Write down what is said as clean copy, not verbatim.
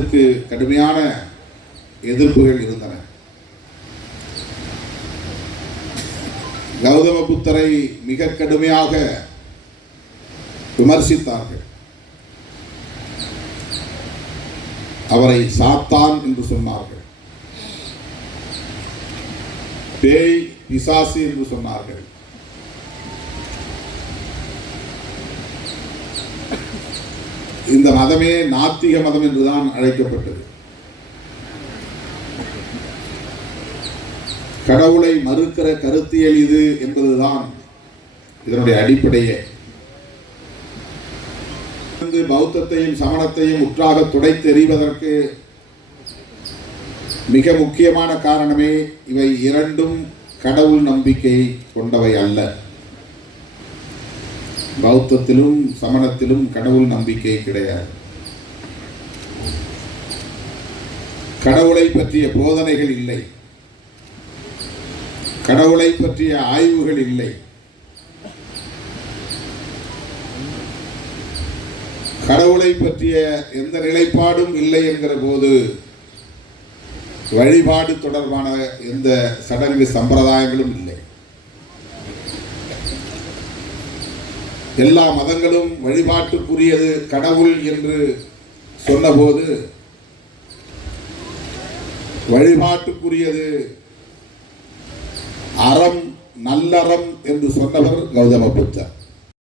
இதற்கு கடுமையான எதிர்ப்புகள் இருந்தன. கௌதம புத்தரை மிக கடுமையாக விமர்சித்தார்கள். அவரை சாத்தான் என்று சொன்னார்கள், பேய் பிசாசு என்று சொன்னார்கள். இந்த மதமே நாத்திக மதம் என்றுதான் அழைக்கப்பட்டது. கடவுளை மறுக்கிற கருத்தியல் இது என்பதுதான் இதனுடைய அடிப்படையே. பௌத்தத்தையும் சமணத்தையும் முற்றாக துடைத்து எறிவதற்கு மிக முக்கியமான காரணமே இவை இரண்டும் கடவுள் நம்பிக்கை கொண்டவை அல்ல. பௌத்தத்திலும் சமணத்திலும் கடவுள் நம்பிக்கை கிடையாது. கடவுளை பற்றிய போதனைகள் இல்லை, கடவுளை பற்றிய ஆய்வுகள் இல்லை, கடவுளை பற்றிய எந்த நிலைப்பாடும் இல்லை என்கிற போது வழிபாடு தொடர்பான எந்த சடங்கு சம்பிரதாயங்களும் இல்லை. எல்லா மதங்களும் வழிபாட்டுக்குரியது கடவுள் என்று சொன்னபோது வழிபாட்டுக்குரியது அறம், நல்லறம் என்று சொன்னவர் கௌதம புத்தர்.